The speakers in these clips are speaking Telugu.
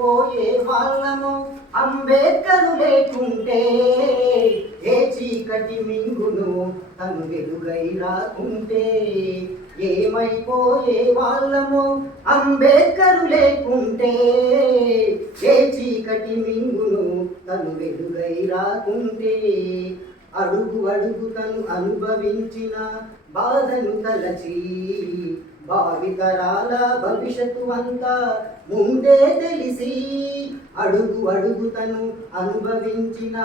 ఏమైపోయే వాళ్ళము అంబేద్కరు లేకుంటే, ఏ చీకటి మింగును తను వెలుగై రాకుంటే. ఏమైపోయే వాళ్ళము అంబేద్కరు లేకుంటే, ఏ చీకటి మింగును తను వెలుగై రాకుంటే. అడుగు అడుగు తను అనుభవించిన బాధను తలచి, భావితరాల భవిష్యత్తు అంతా ముందే తెలిసి. అడుగు అడుగు తను అనుభవించిన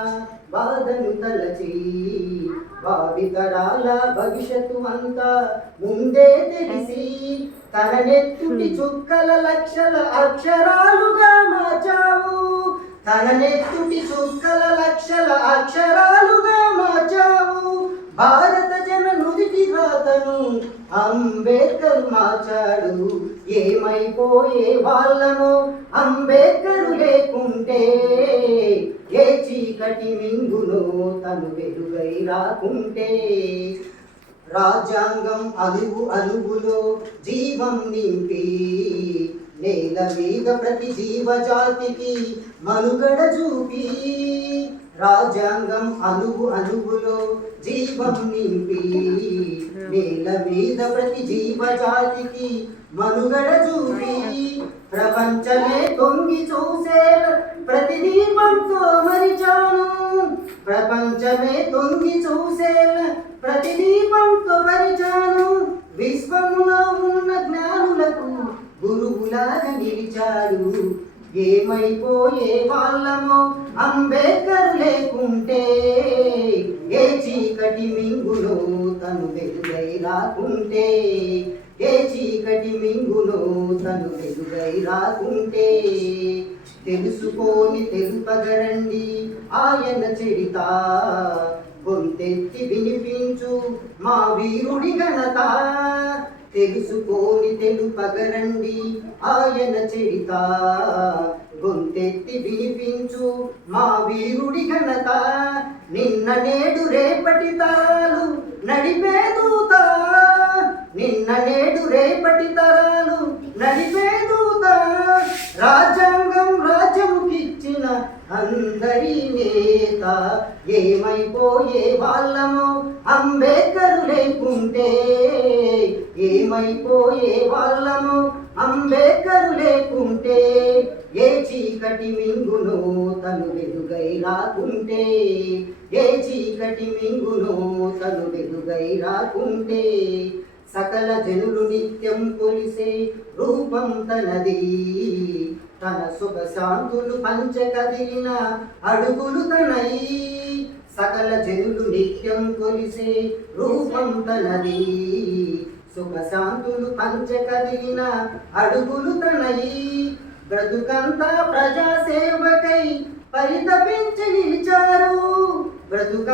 బాధను తలచి, భావితరాల భవిష్యత్తు అంతా ముందే తెలిసి. తన నెత్తుటి చుక్కల లక్షల అక్షరాలుగా మార్చావు, తన నెత్తుటి చుక్కల లక్షల అక్షరాలుగా మార్చావు. భారత జన నుదిటి రాతను అంబేద్కర్ మార్చాడు. ఏమైపోయే వాళ్ళము అంబేద్కరు లేకుంటే, ఏ చీకటి మింగును తను వెలుగై రాకుంటే. రాజ్యాంగం అణువు అణువులో జీవం నింపి, నేల మీద ప్రతి జీవజాతికి మనుగడ చూపి. రాజ్యాంగం అణువు అణువులో జీవం నింపి, నేల మీద ప్రతి జీవజాతికి మనుగడ చూపి. ప్రపంచమే తొంగి చూసే ప్రతి దీపంతో మరిచాను, ప్రపంచమే తొంగి చూసే ప్రతి దీపంతో పరిచాను. విశ్వములో ఉన్న జ్ఞానులకు గురువులాగా నిలిచాడు. ఏమైపోయే వాళ్ళము అంబేద్కరు లేకుంటే, ఏ చీకటి మింగులో తను వెలుగై రాకుంటే. ఏ చీకటి మింగులో తను వెలుగై రాకుంటే. తెలుసుకోని తెలుపగరండి ఆయన చరిత, గొంతెత్తి వినిపించు మా వీరుడి ఘనత. తెలుసుకోని తెలుపగరండి ఆయన చరిత, గొంతెత్తి వినిపించు మా వీరుడి ఘనత. నిన్న నేడు రేపటి తరాలు నడిపే దూత, నిన్న నేడు రేపటి తరాలు నడిపే దూత. రాజ్యాంగం రాజ్యముకిచ్చిన అందరి నేత. ఏమైపోయే వాళ్ళము అంబేద్కరు లేకుంటే, ఏమైపోయే వాళ్ళము అంబేద్కరు లేకుంటే. ఏ చీకటి మింగును తను వెలుగై రాకుంటే, ఏ చీకటి మింగును తను వెలుగై రాకుంటే. సకల జనులు నిత్యం కొలిసే రూపం తనది, తన సుఖ శాంతులు పంచ కదిలిన అడుగులు తనై. సకల జనులు నిత్యం కొలిసే రూపం తనది, సుఖ శాంతులు పంచ కదిలిన అడుగులు తనై. బ్రతుకంతా ప్రజా సేవకై పరితపించి నిలిచారు, బ్రతుక